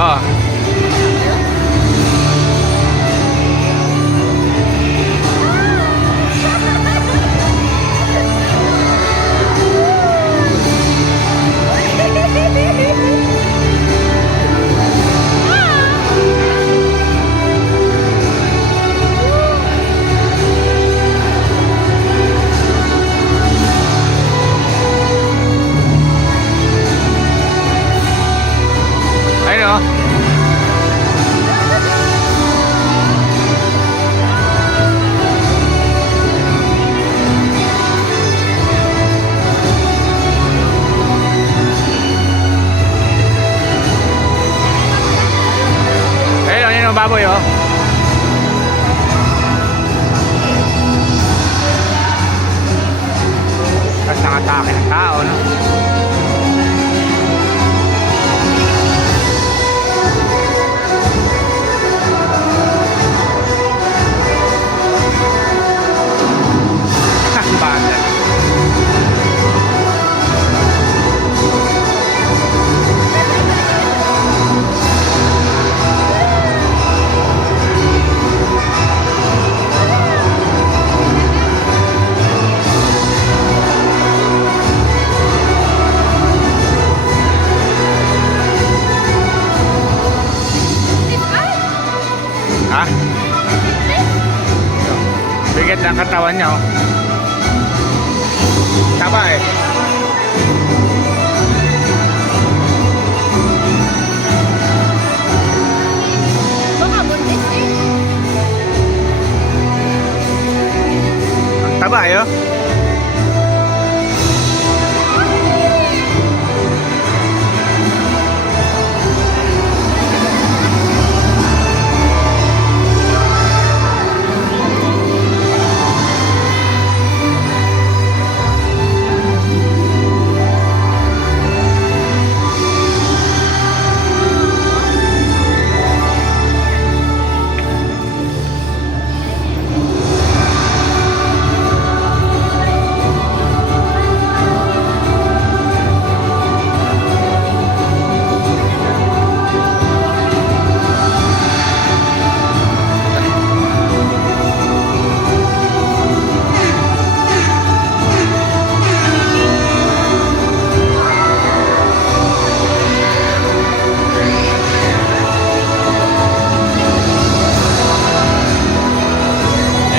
Oh. Ayun oh. Ayun ang baboy oh. Tapos nakatake ng tao, no? Bata. Ha? Bigat ng katawan niya oh. Tama eh. Baka buntis eh. Ang taba eh oh.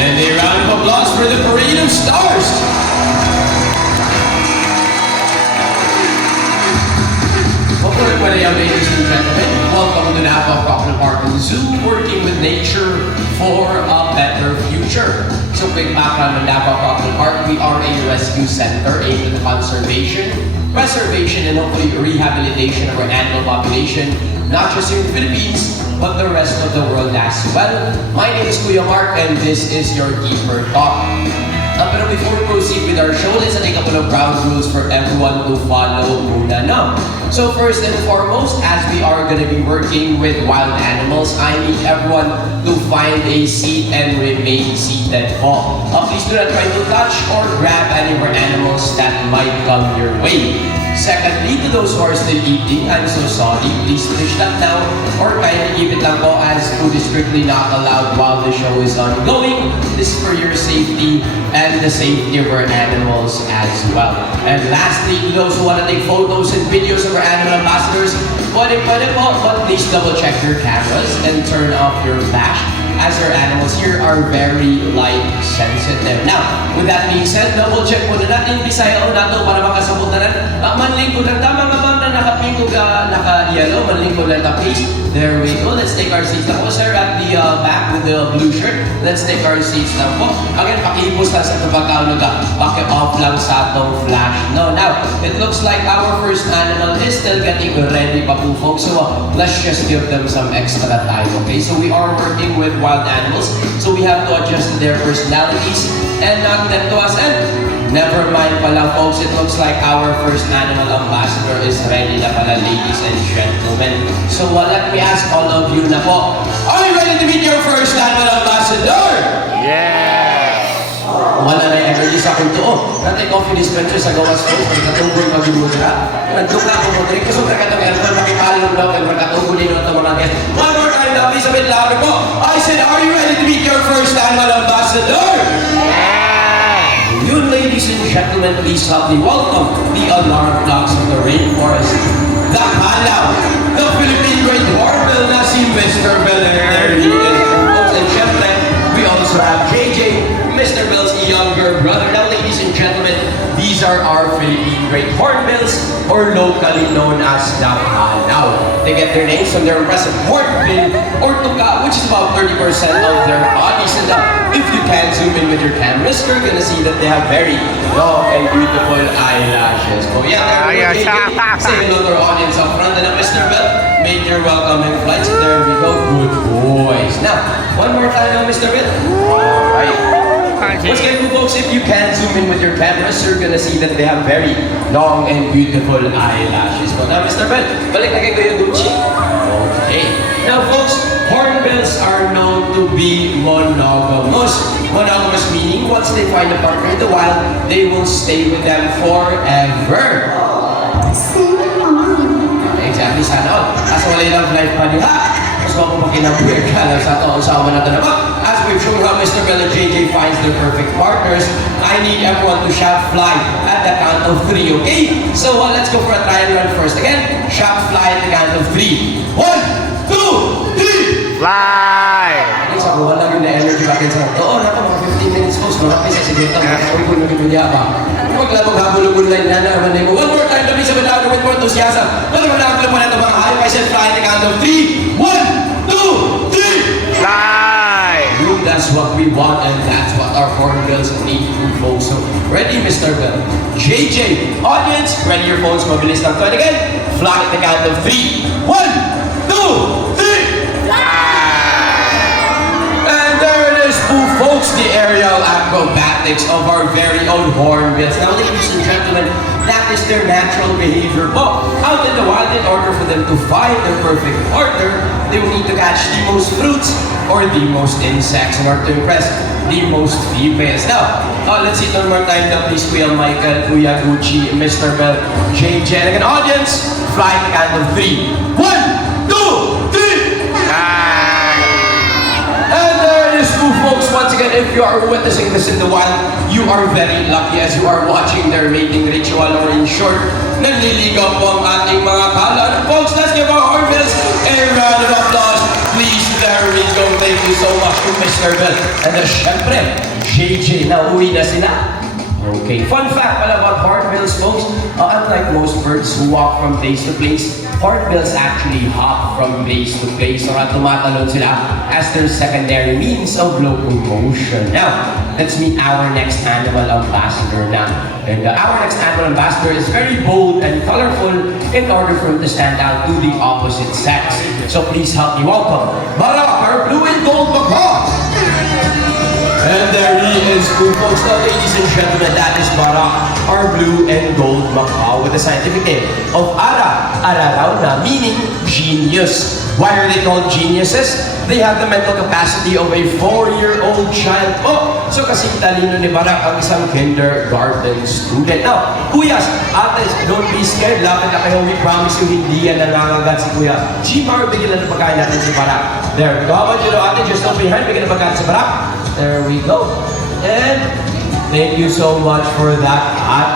And a round of applause for the Parade of Stars. Ladies and gentlemen, welcome to Napa Crocodile Park and Zoo, working with nature for a better future. So quick background on Napa Crocodile Park, we are a rescue center aimed at conservation, preservation, and hopefully rehabilitation of our animal population, not just in the Philippines, but the rest of the world as well. My name is Kuya Mark, and this is your Keeper Talk. Pero before we proceed with our show, let's take a couple of ground rules for everyone to follow muna na. So first and foremost, as we are going to be working with wild animals, I need everyone to find a seat and remain seated po. Please do not try to touch or grab any of our animals that might come your way. Secondly, to those who are still eating, I'm so sorry. Please finish that now or kindly keep it lang po as food is strictly not allowed while the show is ongoing. This is for your safety and the safety of our animals as well. And lastly, to those who want to take photos and videos of our animal ambassadors, pwede po, but please double check your cameras and turn off your flash, as our animals here are very light sensitive. Now, with that being said, double check muna natin Bisaya o nato para makasabot na manlingkod lang tama ma'am na naka-pink o naka-yellow, manlingkod lang ta please. There we go. Let's take our seats na po, sir, at the back with the blue shirt. Let's take our seats na po. Again, pakihipos lang sa tabakaw na paki-off lang sa atong flash. No, now, it looks like our first animal is still getting ready pa po, folks. So, let's just give them some extra time, okay? So, we are working with wild animals. So, we have to adjust to their personalities and not them to us. And never mind pala, folks. It looks like our first animal ambassador is ready na pala, ladies and gentlemen. So, let me ask all of you na po. Are you ready to meet your first animal ambassador? Yes! Wala na energy sa akin to. Natay coffee dispenser sa gawas ko. Pagkatungkol mag-imudra. Nagduka ko mo. Kasi magkakatang aircon makipalong daw. Pagkatungkol nino ito guest. One more time now, please, a bit louder po. I said, are you ready to meet your first animal ambassador? You ladies and gentlemen, please help me welcome the alarm clocks of the rainforest. The Halaw, the Philippine Great Hornbill na si Mr. Bell. There he is. And syempre, we also have JJ, Mr. Bell's younger brother. Now, ladies and gentlemen, these are our Philippine Great Hornbills, or locally known as the Halaw. They get their names from their impressive hornbill or tuka, which is about 30% of their bodies. And if you can zoom in with your cameras, you're gonna see that they have very long and beautiful eyelashes. Oh yeah, there we go. Say hello to our audience up front. And Mr. Bell, make your welcoming flights. There we go. Good boys. Now, one more time now, Mr. Bell. Alright. Once again, folks, if you can zoom in with your cameras, you're gonna see that they have very long and beautiful eyelashes. But now, Mr. Bell, balik na kay Kuya Gucci. Okay. Now, folks, hornbills are known to be monogamous. Monogamous meaning, once they find a partner in the wild, they will stay with them forever. Exactly, sana all. As wala yung love life pa niya, mas mapapaginabuhin ka lang sa ito. Usawa na ito naman. As we've shown how Mr. Bell and JJ finds their perfect partners, I need everyone to shout fly at the count of 3, okay? So let's go for a trial run first. Again, shout fly at the count of 3. 1, 2, 3! Fly! Sa kuha lang yung na-energy back in sa ito. Oo, naka mga 15 minutes post. Marami sa sigurita. Marami ko nagpipilya pa. Maglabog habulog online na naman mo. One more time, please, with louder, with more enthusiasm. Wala mo na ang mo na ito mga hype. I said fly at the count of 3. 1, 2, 3! Fly! That's what we want, and that's what our hornbills need to do. So, ready, Mr. Bell? JJ, audience, ready your phones, mabilis lang to. And again, fly at the count of 3. 1, 2, 3! And there it is, folks, the aerial acrobatics of our very own hornbills. Now, ladies and gentlemen, that is their natural behavior. But out in the wild, in order for them to find their perfect partner, they will need to catch the most fruits or the most insects in order to impress the most females. Now, let's see it one more time now, please, Kuya Michael, Kuya Gucci, Mr. Bell, JJ, and an audience, fly at the count of 3. 1, 2, 3! And there it is, folks. Once again, if you are witnessing this in the wild, you are very lucky as you are watching their mating ritual, or in short, nanliligaw po ang ating mga kalan. Folks, let's give our hornbills a round of applause. Please, there we go. Thank you so much to Mr. Bell. And syempre, JJ, nauwi na sila. Okay, fun fact pala about hornbills, folks. Unlike most birds who walk from place to place, hornbills actually hop from place to place, or tumatalon sila as their secondary means of locomotion. Now, let's meet our next animal ambassador now. And our next animal ambassador is very bold and colorful in order for him to stand out to the opposite sex. So please help me welcome Barak, our blue and gold macaw. And there he is, folks. Now, ladies and gentlemen, that is Barak, our blue and gold macaw with the scientific name of Ararauna, meaning genius. Why are they called geniuses? They have the mental capacity of a 4-year-old child. Oh, so kasing talino ni Barak ang isang kindergarten student. Now, kuyas, ates, don't be scared. Lapit na kayo. We promise you, hindi yan nangangagat si Kuya G-Mar. Bigyan na pagkain natin si Barak. There we go. How about you, ate? Just don't behind. Bigyan na pagkain si Barak. There we go. And thank you so much for that,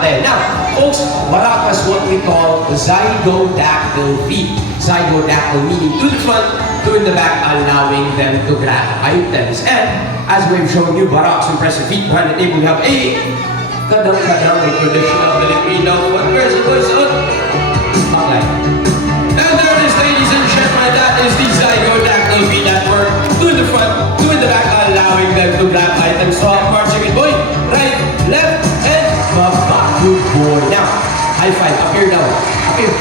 ate. Now, folks, Barak has what we call zygodactyl feet. Zygodactyl meaning to the front, to in the back, allowing them to grab items. And as we've shown you, Barak's impressive feet behind the table, we have a kadang-kadang a traditional Filipino footwear. Okay. And there it is, ladies and gentlemen, that is the zygodactyl feet that work to the front, to in the back, allowing them to grab items. So I'm marching it, boy. Right, left, and baba. Good boy. Now, high five. Up here now. Up here.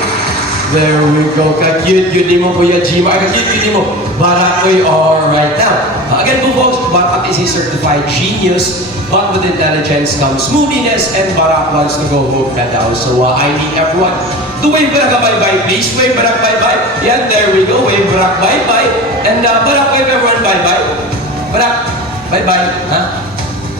There we go. Ka-cute mo, Kuya G-Mar. Ka-cute mo. Barak, boy. Alright. Now, again po, folks, Barak is a certified genius, but with intelligence comes moodiness, and Barak wants to go home na daw. So I need everyone to wave Barak bye-bye, please. Wave Barak bye-bye. Yeah, there we go. Wave Barak bye-bye. And Barak, wave everyone bye-bye. Barak, bye-bye. Huh?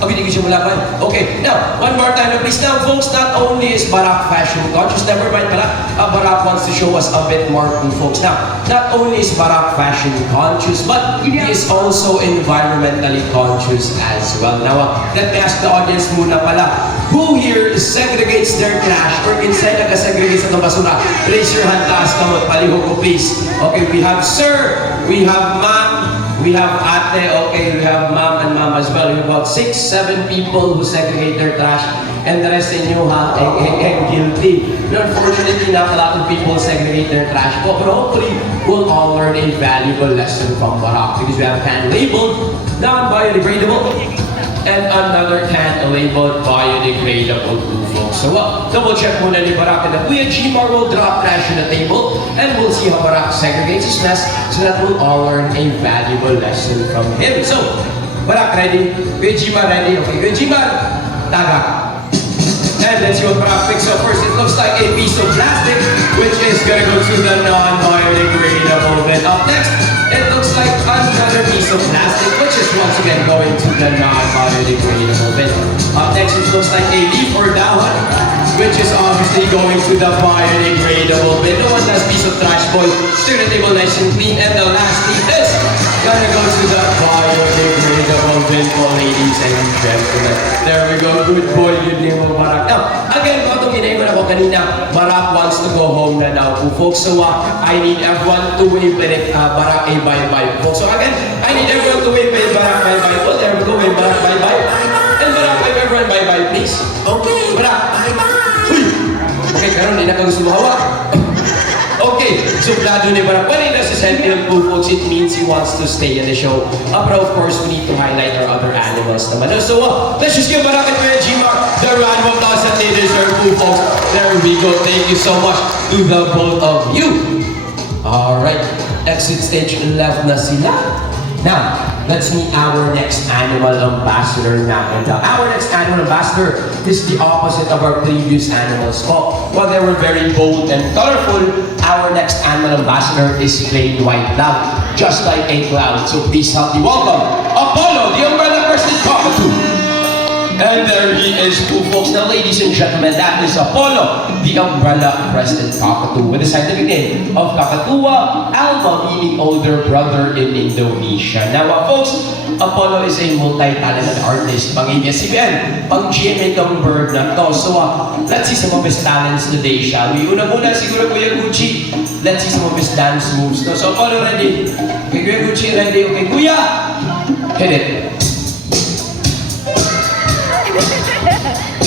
Okay, hindi ko siya malaman. Okay, now, one more time, please. Now, folks, not only is Barak fashion conscious, never mind pala, Barak wants to show us a bit more to folks. Now, not only is Barak fashion conscious, but he is also environmentally conscious as well. Now, let me ask the audience muna pala, who here segregates their trash or inside nag-segregate sa itong basura? Raise your hand, taas kamot, palihog ko please. Okay, we have sir, we have ma'am, we have ate, okay, we have mom and mom as well. We have about 6-7 people who segregate their trash, and the rest in you ha, guilty. But unfortunately, not a lot of people segregate their trash, but hopefully, we'll all learn a valuable lesson from Barak because we have a can labeled non-biodegradable and another can labeled biodegradable too, folks. So, double check muna ni Barak and Kuya Gmar will drop trash on the table and we'll see how Barak segregates his mess so that we'll all learn a valuable lesson from him. So, Barak ready? Kuya Gmar ready? Okay, Kuya Gmar, taga. And let's see what Barak picks up first. It looks like a piece of plastic which is gonna go to the non-biodegradable bin. Up next, it looks like another piece of plastic which is once again going to the non-biodegradable bin. Up next, it looks like a leaf or dahon which is obviously going to the biodegradable bin. No one has piece of trash boy. Turn the table nice and clean. And the last leaf is gonna go to the biodegradable bin, ladies and gentlemen. There we go. Good boy. Good name of Barak. Now, again, kung itong ginay ko na ko kanina, Barak wants to go home na now po, folks. So, I need everyone to wave Barak a bye-bye, folks. So, again, I need everyone to wave Barak bye-bye. Well, there we go. Wave Barak bye-bye. And Barak, wave everyone bye-bye, please. Okay. Barak. Okay, pero hindi na ka gusto mahawak. Okay, suplado ni Barak. When he does his sentient poo, folks, it means he wants to stay in the show. But of course, we need to highlight our other animals naman. So, let's just give Barak and Kuya Gmar the round of applause that they deserve, poo, folks. There we go. Thank you so much to the both of you. Alright, exit stage left na sila. Now, let's meet our next animal ambassador now. And our next animal ambassador is the opposite of our previous animals. While they were very bold and colorful, our next animal ambassador is plain white now, just like a cloud. So please help me welcome Apollo, the umbrella-crested cockatoo. And there he is, too, folks. Now, ladies and gentlemen, that is Apollo, the umbrella-crested cockatoo, with the scientific name of Kakatua alba, meaning older brother in Indonesia. Now, folks, Apollo is a multi-talented artist, pang-ABS-CBN, pang-GMA ng bird na to. So, let's see some of his talents today, shall we? Una-una, siguro Kuya Gucci, let's see some of his dance moves. No? So, Apollo, ready? Okay, Kuya Gucci, ready? Okay, Kuya, hit it.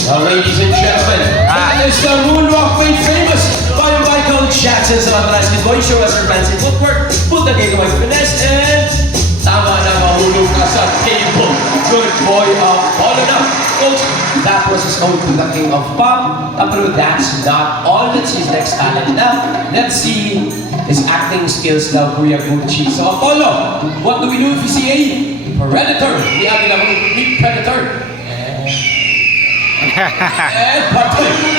Well, ladies and gentlemen, that is the moonwalk made famous by Michael Jackson sa mga basketball. Show us her fancy footwork, put the game away finesse, and tama na mahulog ka sa table. Good boy, Apollo na. Folks, that was his own to the king of pop. Pero that's not all. Let's see his next talent now. Let's see his acting skills now, Kuya Gucci. So, Apollo, what do we do if we see a predator? We have a predator.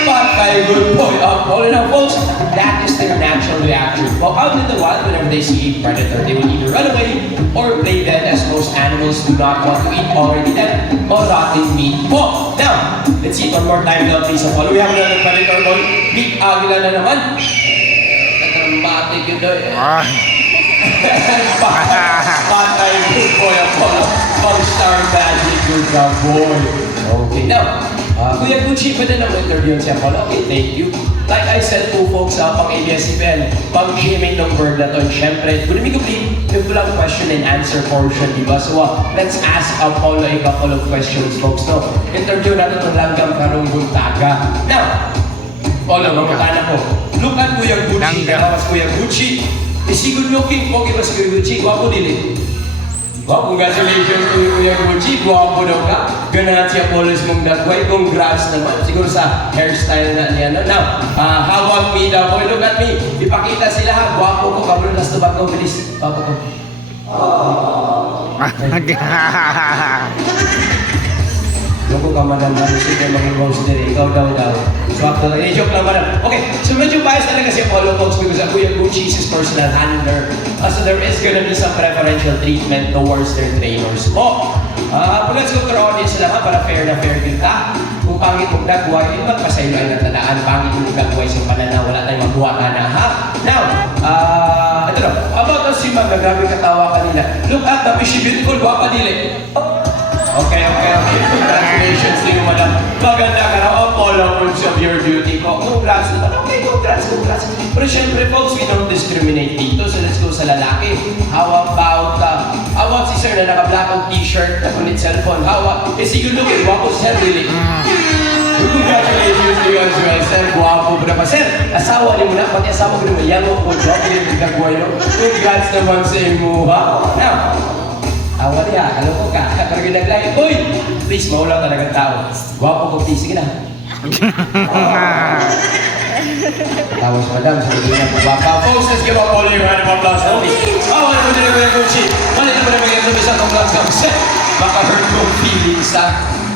Patay, good boy. All in all, folks, that is their natural reaction. Well, out in the wild, whenever they see a predator, they will either run away or play dead, as most animals do not want to eat already dead or rotting meat. Oh, now, let's see it one more time now, please. Apollo, we have another predator boy. Meat agila na naman. Dramatic yun doon. Patay, good boy, Apollo. Pang-star magic, good boy. Okay, now, Kuya Gucci, pwede na interview si Apollo. Okay, thank you. Like I said po, folks, pang ABS-CBN, pang GMA ng bird na to, syempre, gulimig ko yung lang question and answer portion, diba? So, let's ask Apollo a couple of questions, folks, no? Interview natin itong langgam karong buntaga. Now, Apollo, mamutana ko. Look at Kuya Gucci, karawas Kuya Gucci. Is he good looking? Okay ba si Kuya Gucci? Gwapo din. Well, congratulations to Kuya Gucci. Guwapo daw ka. Ganahan si Apollo's mong dagway. Congrats naman. Siguro sa hairstyle na niya. Now, how about me daw? Boy, look at me. Ipakita sila ha. Guwapo ko. Kabalo, last na ba ko? Bilis. Guwapo ko. Loko ka man naman, sige maging host din, ikaw daw. Swak talaga, joke lang man. Okay, so medyo biased talaga si Apollo folks because Kuya Gucci is his personal handler. So there is gonna be some preferential treatment towards their trainers po. Let's go to our audience lang ha, para fair na fair din ka. Kung pangit mong nagbuhay, yun ba't pasa'yo ay natandaan? Pangit mong nagbuhay sa pananaw, wala tayong magawa ka na ha? Now, ito na, about us si Ma'am, nagraming katawa kanina. Look at the she beautiful, guwapa dili. Okay. Congratulations to you, madam. Maganda ka na, Apollo, proofs of your beauty ko. Congrats naman. Okay, congrats. Pero syempre, folks, we don't discriminate dito. So let's go sa lalaki. How about si sir na naka-black ang t-shirt, nakunit cellphone? Is he good looking? Wapo si sir, really? Congratulations to you as well, sir. Guwapo po naman. Sir, asawa niyo muna. Pati asawa ko naman. Yan mo po, job. Hindi nagkagawa nyo. Congrats naman sa inyo, ha? Now, awa niya, alam ko ka, kapag nag-like, uy! Please, maulaw talagang tao. Guwapo ko, please. Sige na. Tawa si madam, sa hindi niya po baka. Folks, let's give up all your round of applause. Wala mo din naman yung Gucci. Wala mo naman yung Gucci sa congrats ka. Baka hurt yung feelings, ha?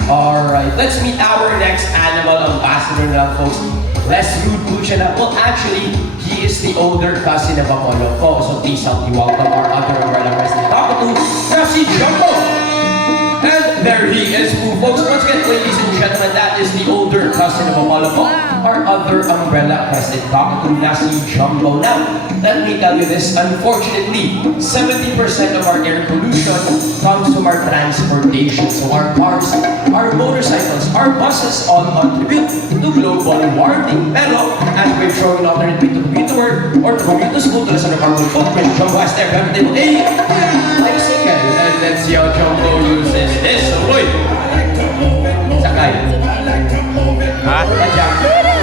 Alright, let's meet our next animal ambassador na, folks. Less rude po siya na. Well, actually, he is the older cousin of Apollo po. So please help me welcome our other umbrella president. Talk to Kasi Jumbo! And there he is, folks. Once again, ladies and gentlemen, that is the older cousin of Apollo po. Our other umbrella president. Talk to Nasi Jumbo. Now, let me tell you this. Unfortunately, 70% of our air pollution comes from our transportation. So our cars, our motorcycles, our buses all contribute to global warming. Pero, as we're showing an alternate way to commute to work or to commute to school to listen to carbon footprint, Jumbo has there, everything, hey, bicycle. And let's see how Jumbo uses this. So, boy, sakay. Ha?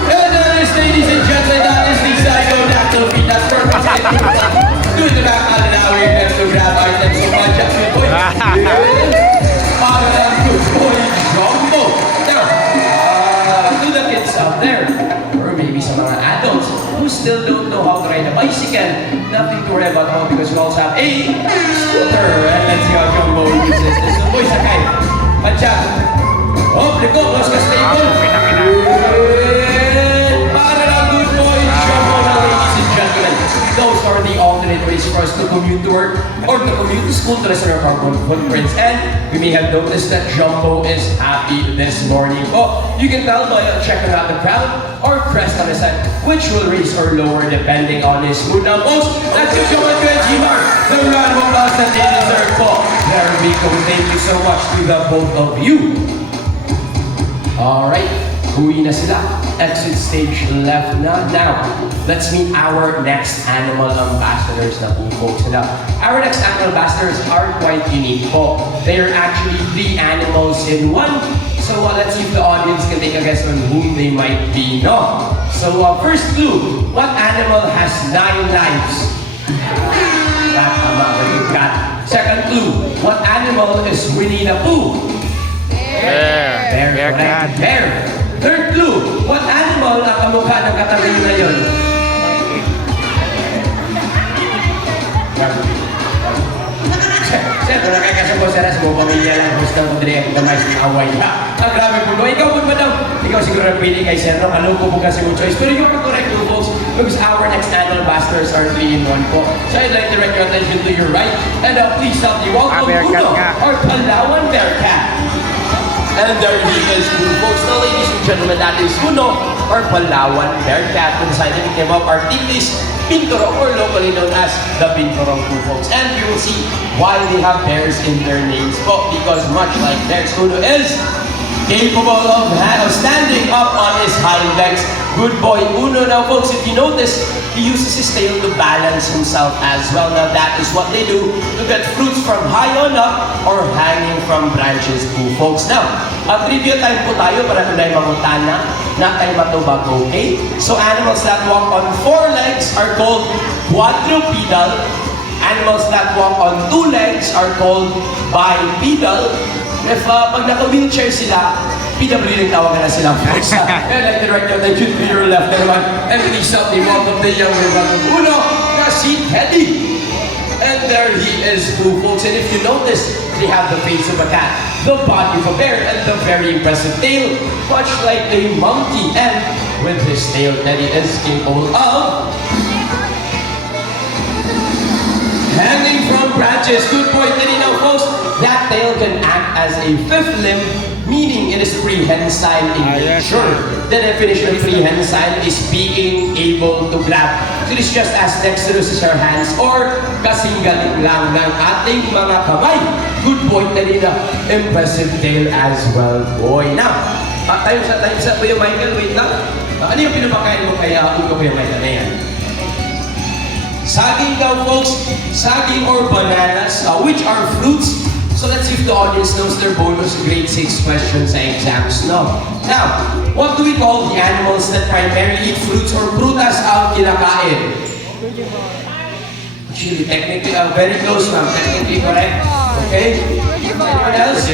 And that is, ladies and gentlemen, that is the Psychodactyl feet. That's perfect. Do the back out of our event to grab items so much as we put. Good boy, Jumbo. Now, to the kids out there, or maybe some mga adults who still don't know how to ride a bicycle, nothing to worry about now because we also have a scooter. And let's see how Jumbo uses this. So, boy, sakay. Padyak. Oh, liko, close ka stable. Para na good boy, Jumbo na, ladies and gentlemen. Those are the alternate ways for us to commute to work or to commute to school to listen to our carbon footprints. And we may have noticed that Jumbo is happy this morning. Oh, you can tell by checking out the crowd or crest on his head, which will raise or lower depending on his mood. Now, folks, let's give you a good G-Mark. The round of applause that they deserve for. There we go. Thank you so much to the both of you. Alright, uwi na sila. Exit stage left na. Now, let's meet our next animal ambassadors na po, folks. Now, our next animal ambassadors are quite unique po. They are actually 3 animals in one. So let's see if the audience can take a guess on whom they might be, no? So first clue, what animal has 9 lives? Cat. Second clue, what animal is Winnie the Pooh? Bear, correct. Bear. Third clue, what animal ang kamukha ng katabi na yun? Siyempre, nakakasya po sa mo, pamilya lang, gusto mo din ako gamay sa away. Ang grabe po, ikaw po madam, ikaw siguro ang pili kay Sir, ano po kasi yung choice. Pero yung correct po, folks, because our next animal ambassadors are 3 in 1 po. So I'd like to direct your attention to your right, and please help me welcome Uno, our Palawan Bearcat. And there he is, folks. Now, ladies and gentlemen, that is Uno, or Palawan Bearcat. The scientific name of our team is Pinturong, or locally known as the Pinturong folks. And you will see why they have bears in their names po. Because much like bears, Uno is capable of standing up on his hind legs. Good boy, Uno. Now, folks, if you notice, he uses his tail to balance himself as well. Now, that is what they do to get fruits from high on up or hanging from branches po, folks. Now, trivia time po tayo para tunay mangutana na tayo matubag, okay? So, animals that walk on 4 legs are called quadrupedal. Animals that walk on 2 legs are called bipedal. If pag naka-wheelchair sila, PW yung tawagan na sila, folks. And I direct your attention to your left naman. And please help me welcome the younger brother Uno, na si Teddy. And there he is too, folks. And if you notice, they have the face of a cat, the body of a bear, and the very impressive tail, much like a monkey. And with his tail, Teddy is capable of hanging from branches. Good point, Teddy. Now, folks, that tail can act as a fifth limb, meaning it is prehensile in nature. The definition of prehensile is being able to grab. So it is just as dexterous as our hands or kasing galing lang ng ating mga kamay. Good point, Teddy. Impressive tail as well, boy. Now, tayo sa Kuya Michael, wait lang. Ano yung pinapakain mo kaya ako Kuya Michael na yan? Saging daw, folks. Saging or bananas, which are fruits. So let's see if the audience knows their bonus grade 6 questions sa exams, no? Now, what do we call the animals that primarily eat fruits or prutas ang kinakain? Actually, technically, very close, ma'am. Technically correct. Okay? Anyone else?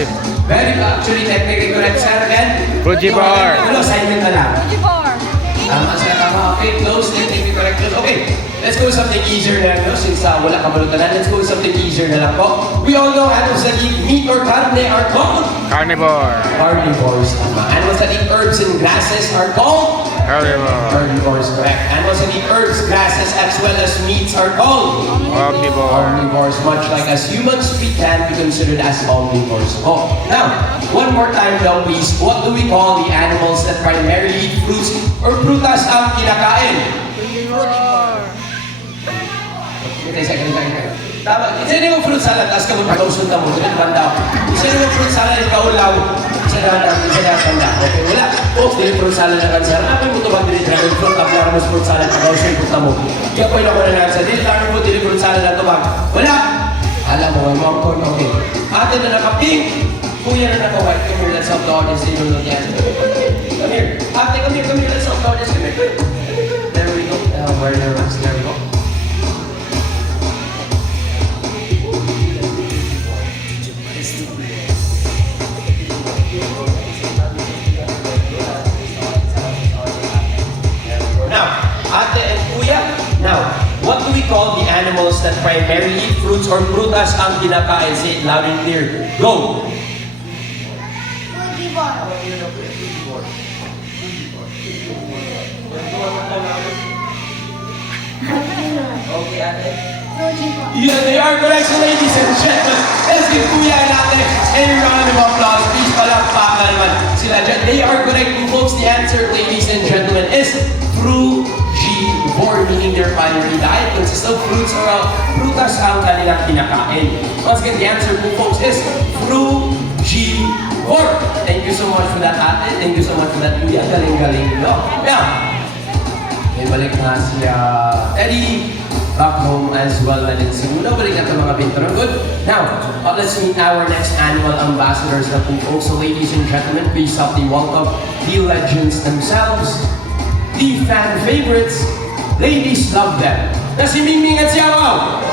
Actually, technically correct, sir, again? Frugivore. Ano, assignment na lang. Frugivore. Okay, close, technically correct, close. Okay, let's go with something easier na lang, no? Since wala ka balutanan, let's go with something easier na lang po. We all know animals that eat meat or carne are called Carnivore. carnivores. Animals that eat herbs and grasses are called Carnivore. herbivores, correct. Animals that eat herbs, grasses, as well as meats are called Omnivore. omnivores. Much like as humans, we can be considered as omnivores. Oh, now, one more time now, please. What do we call the animals that primarily eat fruits or prutas ang kinakain? Second. Tama. Isa rin yung fruit salad, tapos ka magpagausun ka mo. Ito yung banda ako. Isa rin yung fruit salad, ikaulaw. Isa na banda. Okay, wala. Folks, dili fruit salad na kanser. Ako yung mutubag dili dragon fruit, kapila mo fruit salad, pagausun yung punta mo. Kaya po yung ako na lansa. Dili dragon fruit, dili fruit salad na tubag. Wala. Alam mo, may mga corn, okay. Ate na naka-pink. Kuya na naka-white. Come here, let's help the audience. They don't know the answer. Come here. Ate, come here. Let's help the audience. Come here. There we go. Where we go. Ate and Kuya. Now, what do we call the animals that primarily eat fruits or prutas ang kinakain? Say it loud and clear. Go! Okay, ate. Yeah, they are correct, ladies and gentlemen. Let's give Kuya and ate a round of applause. Please palakpakan naman sila dyan. They are correct, folks. The answer, ladies and gentlemen, is frugivore, meaning their primary diet consists of fruits or prutas ang kanilang kinakain. Once again, the answer po, folks, is frugivore. Thank you so much for that, ate. Thank you so much for that, Kuya. Galing-galing, no? Yeah. May balik na si Eddie back home as well na din siguro. Balik natin mga bintro. Good. Now, let's meet our next animal ambassadors na po, folks. So, ladies and gentlemen, please help me welcome the legends themselves. The fan favorites, ladies love them. Na si Mingming at si Awaw.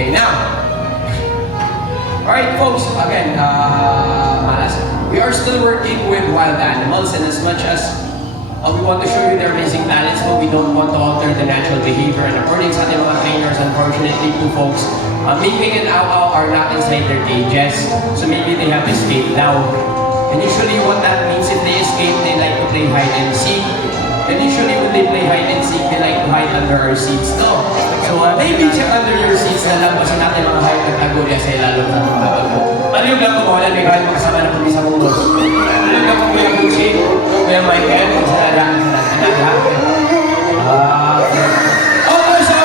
Okay, now. Alright, folks, again, we are still working with wild animals, and as much as we want to show you their amazing talents, but we don't want to alter the natural behavior. And according sa ating mga trainers, unfortunately, two folks, Mingming and Awaw are not inside their cages, so maybe they have escaped now. And usually what that means, if they escape, they like to play hide and seek. And usually when they play hide and seek, they like to hide under our seats, no? So maybe check under your seats na lang kasi natin mga hide at agorya sa ilalong sa mga bawal mo. Ano yung lang ko may kahit makasama na po sa mulos. Ano yung lang ko Kuya Gucci, Kuya Michael, kung sa lalaki na anak. Okay, so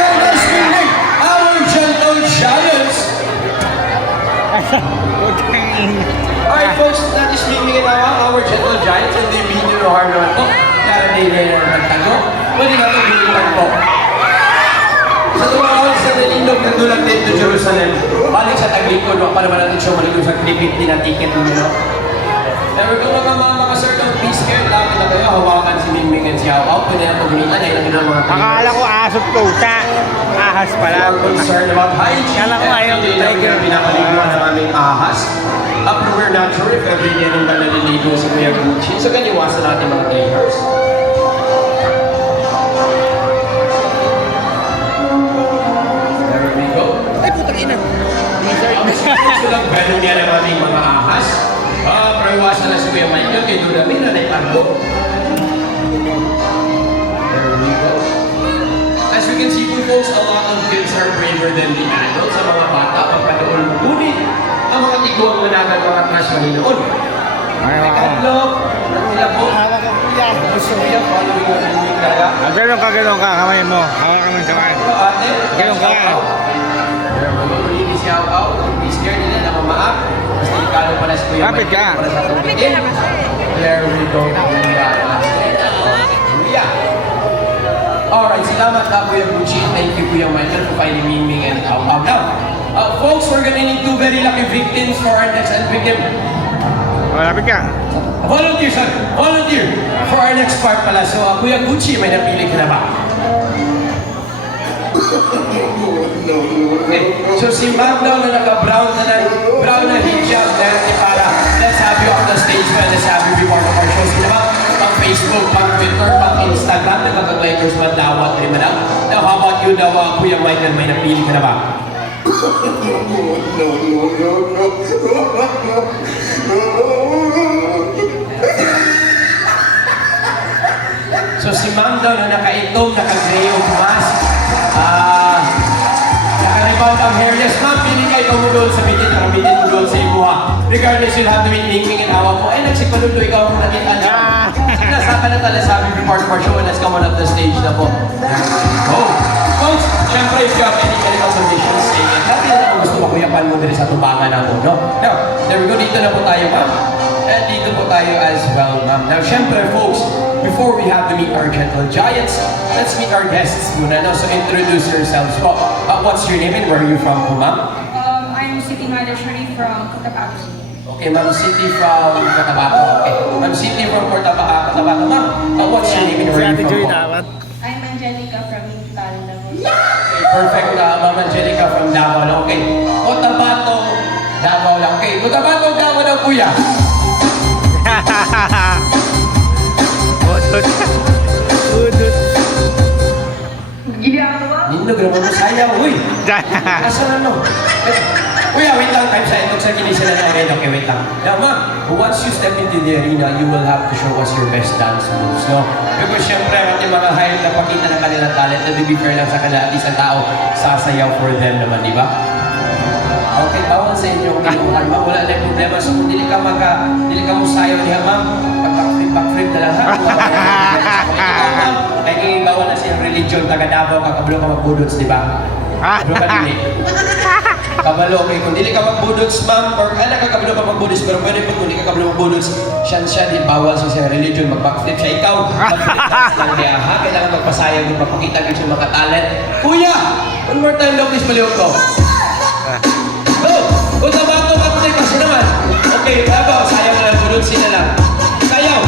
Elder Spinning, our gentle giants. Alright folks, that is Mingming and our gentle giants. harm naman po. Kaya hindi na nagtago. Pwede na itong bilitan po. Sa tumawag sa nalindog ng dulang din to Jerusalem, balik sa Taglikod, wag pa naman natin siya maligod sa 350 na ticket nyo. Pero kung mga sir, don't be scared. Lagi na kayo, hawakan si Mingming and si Hao. Pwede na itong gamitan, ay natin ang mga Akala ko asot pusa. Ahas pala. concerned about hygiene. Kala ko ayaw Every day ng lang tiger. pinapaliguan ng aming ahas. Pero we're not sure if every day nung naliligo sa Kuya Gucci. So ganyan, iwasan natin mga tigers. There we go. Ay, putang ina. Gusto lang ganun niya ng aming mga ahas. Pero iwasan na si Kuya Michael kay Dudamin na naiparlo. There we go. As you can see po folks, a lot of kids are braver than the adults. Sa mga bata, pagkanoon mo. Ngunit, ang mga tiguang managan mga crush maninoon. May katlog, nila po. Hawak ko kuya. Gusto ko yan, following ang inyong talaga. Ganun ka, kamay mo. Hawak kami kamay. Pero ate, Ganun ka. There we go. Really siya out. Don't be scared nila na mamaak. Basta ikalo pala si Kuya Kapit ka. Para sa tubitin. There we go. Hallelujah. Alright, salamat na Kuya Gucci. Thank you Kuya Michael for finding Mingming and Au Au. Now, folks, we're gonna need 2 very lucky victims for our next victim. Lapit ka. Volunteer, sir. Volunteer for our next part pala. So, Kuya Gucci, may napili ka na ba? Okay. So, si Ma'am daw na naka-brown na hijab na para let's have you on the stage pa, let's have you be part of our shows. Kaya ba? Pang Facebook, pang Twitter, pang Instagram, nagkakag-likers man dawat rin man. Now, how about you daw, Kuya Michael, may napili ka na ba? So si Ma'am daw na naka-itom, naka-grayog mask, naka-rebound ang hair. Yes, Ma'am, pili kayo ikaw mo doon sa bitin, para bitin mo doon sa ibuha. Regardless, you'll have to meet Mingming and Awa po. Ay, nagsipaludo ikaw mo natin niya. Nasaka na tala sabi be part of our show and let's come on up the stage na po. Oh! Folks, syempre, if you have any medical conditions, dati na kung gusto makuyapan mo din sa tubangan na mo, no? Now, there we go, dito na po tayo, Ma'am. And dito po tayo as well, Ma'am. Now, syempre, folks, before we have to meet our gentle giants, let's meet our guests muna, no? So, introduce yourselves po. What's your name and where are you from po, Ma'am? I'm Siti Madashari from Cotabato. Okay, Ma'am City from Cotabato. Okay, Ma'am City from Cotabato. Ma'am, what's your name and where are you from po? I'm Angelica from Talda. Okay, perfect. Ma'am Angelica from Davao lang. Okay. Cotabato, Davao lang. Okay. Cotabato, Davao lang, kuya. Udot. Udot. Nindog naman mo sayang. Uy, asan ano? Kuya, wait lang. Time sa itong sa kinisa na namin. Okay, wait lang. Now, ma'am, once you step into the arena, you will have to show us your best dance moves, no? Because syempre, ang ating mga hired na pakita ng kanilang talent na be fair lang sa kanila at isang tao, sasayaw for them naman, di ba? Okay, bawal sa inyo kung kinuhan, ma'am. Wala na yung problema. So, kung dili ka mo sayaw niya, ma'am, backflip na lang, ha? Ikaw, ma'am, ay bawal na siyang religion, taga Davao, kakabalo ka magbudots, di ba? Ano ka dili? Kabalo, okay. Kung dili ka magbudots, ma'am, or nakakabalo ka magbudots, pero pwede po kung di ka kabalo magbudots, siya, di bawal sa religion, mag-backflip siya. Ikaw, mag-flip lang diya, ha? Kailangan magpasayag, magpapakita ka sa mga talent. Kuya! One more time daw, please, paliwag ko. Go! Kung tabato ka pa kasi naman. Okay, babaw, sayaw na lang, budots sila lang. Sayaw!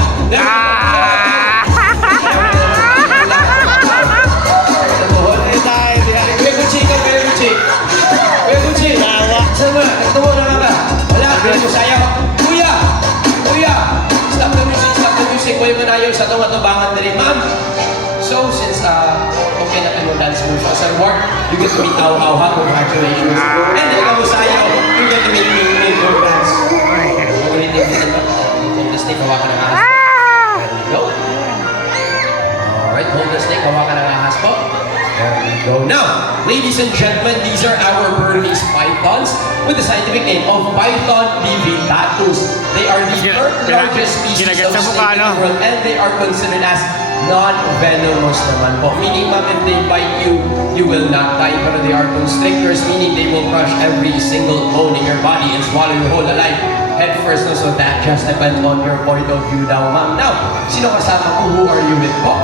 Kuya Gucci, ikaw, Kuya Gucci. Kuya Gucci! Saan mo? Nagtawa na nga ka. Wala, hindi mo sayaw. Kuya! Kuya! Stop the music, stop the music. Kuya mo na ayaw sa itong atubangan na rin. Ma'am, so since okay na kayo dance moves as a reward, you get to meet Au Au, ha? Congratulations. And then ikaw mo sayaw, you get to meet me for dance. Ulitin dito ba? Hold the snake, hawakan ng ahas. There we go. Alright, hold the snake, hawakan ng ahas po. There we go. Now, ladies and gentlemen, these are our Burmese pythons with the scientific name of Python livitatus. They are the third largest species of snake in the world and they are considered as non-venomous naman po. Meaning, ma'am, if they bite you, you will not die. But they are constrictors, meaning they will crush every single bone in your body and swallow you whole alive. head first, no? So that just depends on your point of view daw, ma'am. Now, sino kasama ko? Who are you with po?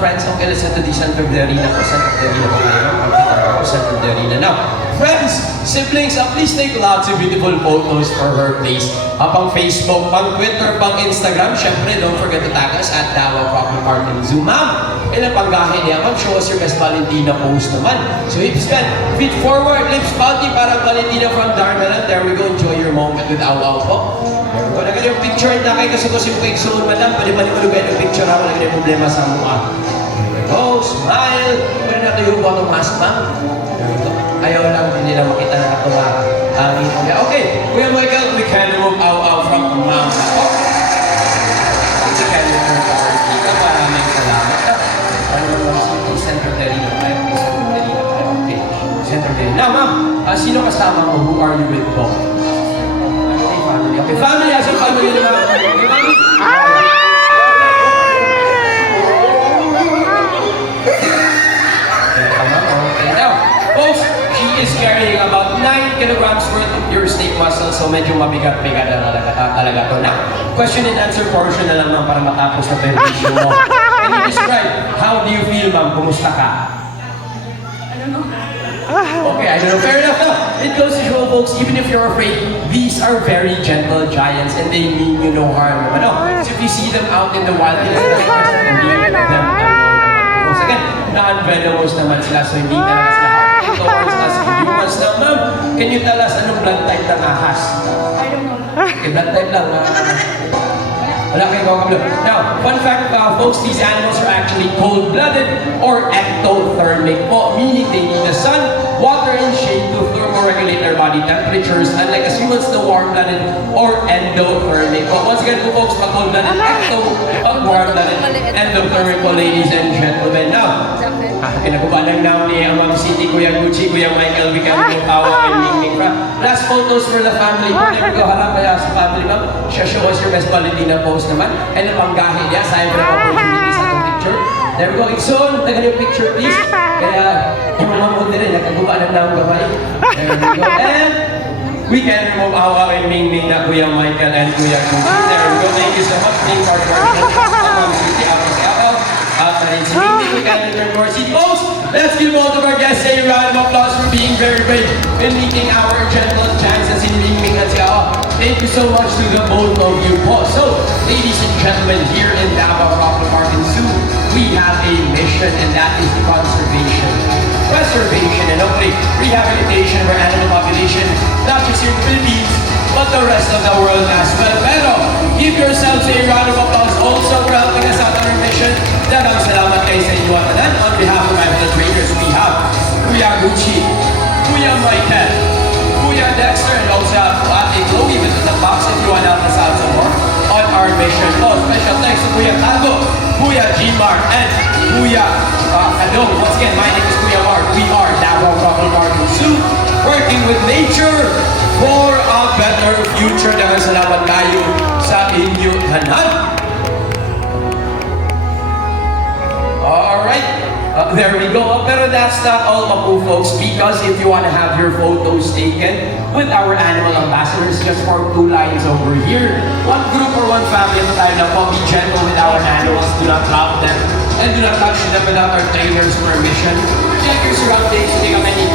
Friends, okay, let's enter the center of the arena po. Center of the arena po kayo. Center of the arena. Now, friends, siblings, please take lots of beautiful photos for her, please. Pang Facebook, pang Twitter, pang Instagram. Syempre, don't forget to tag us at Davao Coupling Heart and Zoo. Ma'am, ilang panggahin niya, ma'am, show us your best Valentina pose naman. So, hips bend, feet forward, lips bounty, parang Valentina from Darmalan. There we go, enjoy your moment with Aw po. There we go. Lagyan yung picture na kayo kasi kung simple yung madam, pwede manimalugay yung picture ako, lagyan yung problema sa mukha. There we go, smile. Pwede na tayo yung bottom mask, ma'am. There we go. Ayaw lang, hindi nila makita na ito hangin. Okay, Kuya Michael, we can remove Aw from ma'am. We can remove our kita. Maraming salamat. Ano naman si Center Terino? Okay, Center Terino. Now, ma'am, sino kasama mo? Who are you with po? Okay, family. As a family naman. Okay, family. Okay, now, folks, she is carrying about 9 kilograms worth of your steak muscle, so medyo mabigat-bigat na talaga to. Now, question and answer portion na lang, ma'am, para matapos na yung video mo. Can you describe, how do you feel, ma'am? Kumusta ka? I don't know. Okay, I don't know. Fair enough. It goes to show, folks, even if you're afraid, these are very gentle giants and they mean you no harm. Ano? So if you see them out in the wild, it's not them. Once again, non-venomous naman sila, so hindi talaga sila harmful towards us humans. Now, ma'am, can you tell us anong blood type ng ahas? I don't know. Okay, blood type lang. Wala kayong gawin. Now, fun fact, folks, these animals are actually cold-blooded or ectothermic po, meaning they need the sun, water, and shade to thermoregulate their body temperatures, unlike as humans, the warm-blooded or endothermic po. Once again po, folks, pag cold-blooded, warm-blooded, endothermic po, ladies and gentlemen. Now, kinakuha lang namin ni Ma'am City, Kuya Gucci, Kuya Michael, we can move Awa and Ming Ming. Last photos for the family po. There we go, harap kaya sa family, ma'am. Show us your best Valentina pose naman. And ang panggahin niya, sayang pa na opportunity sa itong picture. There we go. Ikson, tagal yung picture, please. Kaya, umamamod din rin, nagkaguba na ng gabay. There we go. And we can remove Awa and Ming Ming na Kuya Michael and Kuya Gucci. There we go. Thank you so much. Thank you for Ma'am City, Apo si Apo. Si Ming Ming, we can return more seat. Folks, let's give both of our guests a round of applause for being very brave in meeting our gentle chances in Ming Ming at si Apo. Thank you so much to the both of you po. So, ladies and gentlemen, here in Davao Coupling Heart and Zoo, we have a mission, and that is conservation, preservation, and hopefully rehabilitation of our animal population, not just here in the Philippines, but the rest of the world as well. Pero, give yourselves a round of applause also for helping us out on our mission. Dagang salamat kayo sa inyo at anan. On behalf of my fellow traders, we have Kuya Gucci, Kuya Michael, Kuya Dexter, and also Ate Chloe with the box if you want to help us out some more on our mission. Oh, special thanks to Kuya Tago, Kuya G-Mark, and Kuya Adong. Once again, my name is Kuya Mark. We are Davao Coupling Heart and Zoo, working with nature for a better future. Dagang salamat kayo sa inyo tanan. Alright. There we go. Pero that's not all po, folks, because if you want to have your photos taken with our animal ambassadors, just form 2 lines over here. One group or one family at a time na po. Be gentle with our animals. Do not drop them. And do not touch them without our trainer's permission. Check your surroundings. Take up any